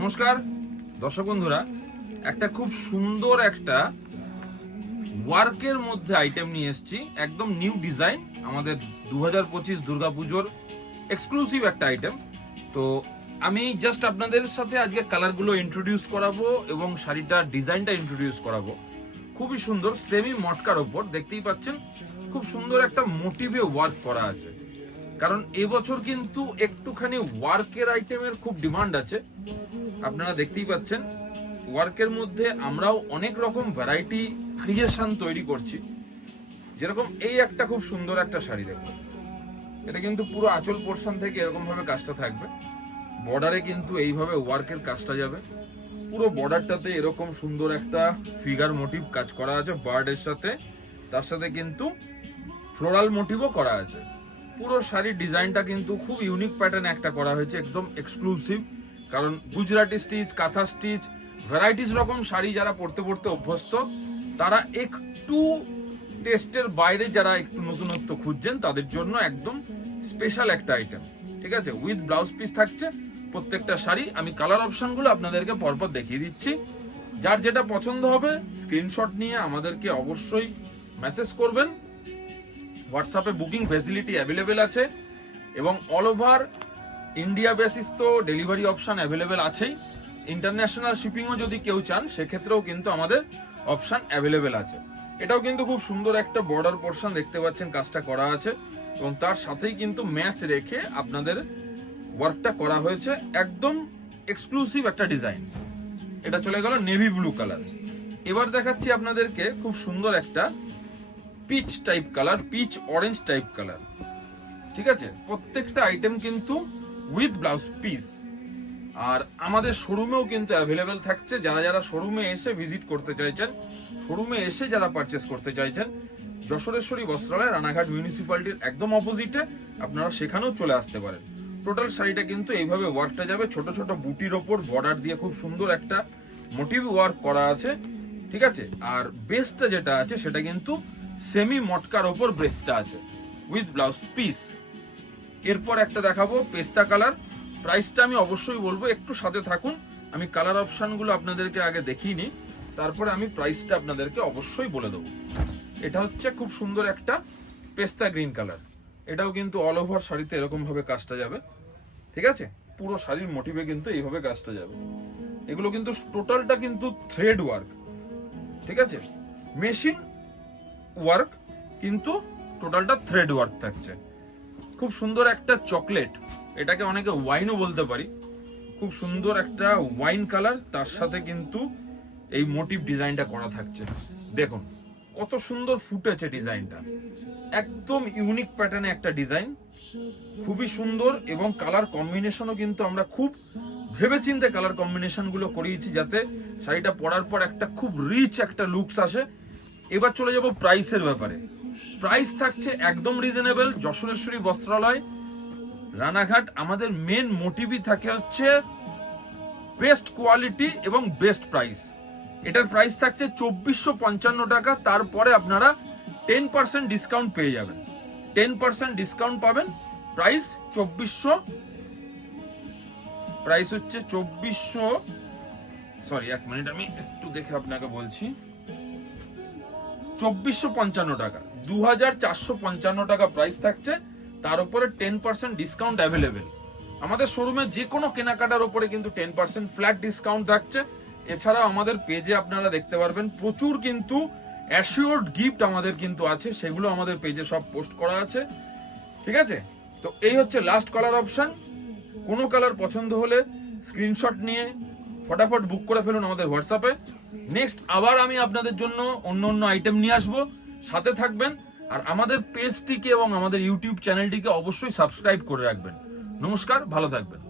নমস্কার। দর্শক বন্ধুরা, একটা খুব সুন্দর একটা ওয়ার্কের মধ্যে আইটেম নিয়ে এসেছি। একদম নিউ ডিজাইন আমাদের দু হাজার পঁচিশ দুর্গাপুজোর এক্সক্লুসিভ একটা আইটেম তো আমি জাস্ট আপনাদের সাথে আজকে কালারগুলো ইন্ট্রোডিউস করাবো এবং শাড়িটার ডিজাইনটা ইন্ট্রোডিউস করাবো। খুবই সুন্দর সেমি মটকার ওপর, দেখতেই পাচ্ছেন, খুব সুন্দর একটা মোটিভে ওয়ার্ক করা আছে। কারণ এবছর কিন্তু একটুখানি ওয়ার্কের আইটেমের খুব ডিমান্ড আছে। আপনারা দেখতেই পাচ্ছেন ওয়ার্কের মধ্যে আমরাও অনেক রকম ভ্যারাইটি ক্রিয়েশন তৈরি করছি। যেরকম এই একটা খুব সুন্দর একটা শাড়ি দেখুন। এটা কিন্তু পুরো আঁচল পোর্শন থেকে এরকম ভাবে কাজটা থাকবে। বর্ডারে কিন্তু এইভাবে ওয়ার্কের কাজটা যাবে। পুরো বর্ডারটাতে এরকম সুন্দর একটা ফিগার মোটিভ কাজ করা আছে বার্ডের সাথে। তার সাথে কিন্তু ফ্লোরাল মোটিভও করা আছে। পুরো শাড়ির ডিজাইনটা কিন্তু খুব ইউনিক প্যাটার্ন একটা করা হয়েছে, একদম এক্সক্লুসিভ কারণ Gujarati stitch kantha stitch varieties রকম শাড়ি যারা পরতে পরতে অভ্যস্ত, তারা একটু টেস্টের বাইরে যারা একটু নতুনত্ব খুঁজছেন, তাদের জন্য একদম স্পেশাল একটা আইটেম ঠিক আছে? উইথ ব্লাউজ পিস থাকছে প্রত্যেকটা শাড়ি। আমি কালার অপশনগুলো আপনাদেরকে পরপর দেখিয়ে দিচ্ছি। যার যেটা পছন্দ হবে স্ক্রিনশট নিয়ে আমাদেরকে অবশ্যই মেসেজ করবেন। হোয়াটসঅ্যাপে বুকিং ফেসিলিটি অ্যাভেলেবেল আছে এবং অল ওভার ইন্ডিয়া বেসিস তো ডেলিভারি অপশন অ্যাভেলেবেল আছেই। ইন্টারন্যাশনাল শিপিংও যদি কেউ চান, সেক্ষেত্রেও কিন্তু আমাদের অপশান অ্যাভেলেবেল আছে। এটাও কিন্তু খুব সুন্দর একটা বর্ডার পোর্শন দেখতে পাচ্ছেন, কাজটা করা আছে এবং তার সাথেই কিন্তু ম্যাচ রেখে আপনাদের ওয়ার্কটা করা হয়েছে। একদম এক্সক্লুসিভ একটা ডিজাইন। এটা চলে গেল নেভি ব্লু কালার। এবার দেখাচ্ছি আপনাদেরকে খুব সুন্দর একটা peach type colour peach orange type colour ঠিক আছে? প্রত্যেকটা আইটেম কিন্তু উইথ ব্লাউজ পিস আর আমাদের শোরুমেও কিন্তু অ্যাভেলেবেল থাকছে। যারা যারা শোরুমে এসে ভিজিট করতে চাইছেন শোরুমে এসে যারা পারচেস করতে চাইছেন, যশোরেশ্বরী বস্ত্রালয়, রানাঘাট মিউনিসিপ্যালিটির একদম অপোজিটে আপনারা সেখানেও চলে আসতে পারেন। টোটাল শাড়িটা কিন্তু এইভাবে ওয়ার্কটা যাবে। ছোট ছোট বুটির ওপর বর্ডার দিয়ে খুব সুন্দর একটা মোটিভ ওয়ার্ক করা আছে। ঠিক আছে? আর বেসটা যেটা আছে, সেটা কিন্তু সেমি মটকার ওপর ব্রেসটা আছে উইথ ব্লাউজ পিস এরপর একটা দেখাবো পেস্তা কালার। প্রাইসটা আমি অবশ্যই বলব, একটু সাথে থাকুন। আমি কালার অপশনগুলো আপনাদেরকে আগে দেখিনি। তারপরে আমি প্রাইসটা আপনাদেরকে অবশ্যই বলে দেবো। এটা হচ্ছে খুব সুন্দর একটা পেস্তা গ্রিন কালার। এটাও কিন্তু অল ওভার শাড়িতে এরকম ভাবে কাজটা যাবে। ঠিক আছে? পুরো শাড়ির মোটিভে কিন্তু এইভাবে কাজটা যাবে। এগুলো কিন্তু টোটালটা কিন্তু থ্রেড ওয়ার্ক ঠিক আছে? মেশিন ওয়ার্ক কিন্তু টোটালটা থ্রেড ওয়ার্ক থাকছে। খুব সুন্দর একটা চকলেট এটাকে অনেকে ওয়াইনও বলতে পারি। খুব সুন্দর একটা ওয়াইন কালার তার সাথে কিন্তু এই মোটিভ ডিজাইনটা করা থাকছে। দেখুন, কত সুন্দর ফুটেছে ডিজাইনটা একদম ইউনিক প্যাটার্নে একটা ডিজাইন খুবই সুন্দর এবং কালার কম্বিনেশনও কিন্তু আমরা খুব ভেবেচিন্তে কালার কম্বিনেশনগুলো করিয়েছি যাতে শাড়িটা পরার পর একটা খুব রিচ একটা লুকস আসে। এবার চলে যাব প্রাইসের ব্যাপারে। প্রাইস থাকছে একদম রিজনেবল যশোরেশ্বরী বস্ত্রালয়। রানাঘাট, আমাদের মেন মোটিভই থাকে হচ্ছে বেস্ট কোয়ালিটি এবং বেস্ট প্রাইস এটার প্রাইস থাকছে চব্বিশশো পঞ্চান্ন টাকা, তারপরে আপনারা টেন পার্সেন্ট ডিসকাউন্ট পেয়ে যাবেন। টেন পার্সেন্ট ডিসকাউন্ট পাবেন প্রাইস চব্বিশশো প্রাইস হচ্ছে চব্বিশশো সরি এক মিনিট আমি একটু দেখে আপনাকে বলছি। চব্বিশশো পঞ্চান্ন টাকা। দু হাজার চারশো পঞ্চান্ন টাকা প্রাইস থাকছে, তার উপরে টেন পার্সেন্ট ডিসকাউন্ট অ্যাভেলেবেল আমাদের শোরুমে যে কোনো কেনাকাটার উপরে কিন্তু টেন পার্সেন্ট ফ্ল্যাট ডিসকাউন্ট থাকছে। এছাড়াও আমাদের পেজে আপনারা দেখতে পারবেন, প্রচুর কিন্তু অ্যাসিওর্ড গিফট আমাদের কিন্তু আছে, সেগুলো আমাদের পেজে সব পোস্ট করা আছে। ঠিক আছে? তো এই হচ্ছে লাস্ট কালার অপশন কোনো কালার পছন্দ হলে স্ক্রিনশট নিয়ে, ফটাফট বুক করে ফেলুন আমাদের হোয়াটসঅ্যাপে নেক্সট আবার আমি আপনাদের জন্য অন্য অন্য আইটেম নিয়ে আসব। সাথে থাকবেন, আর আমাদের পেজটিকে এবং আমাদের ইউটিউব চ্যানেলটিকে অবশ্যই সাবস্ক্রাইব করে রাখবেন। নমস্কার, ভালো থাকবেন।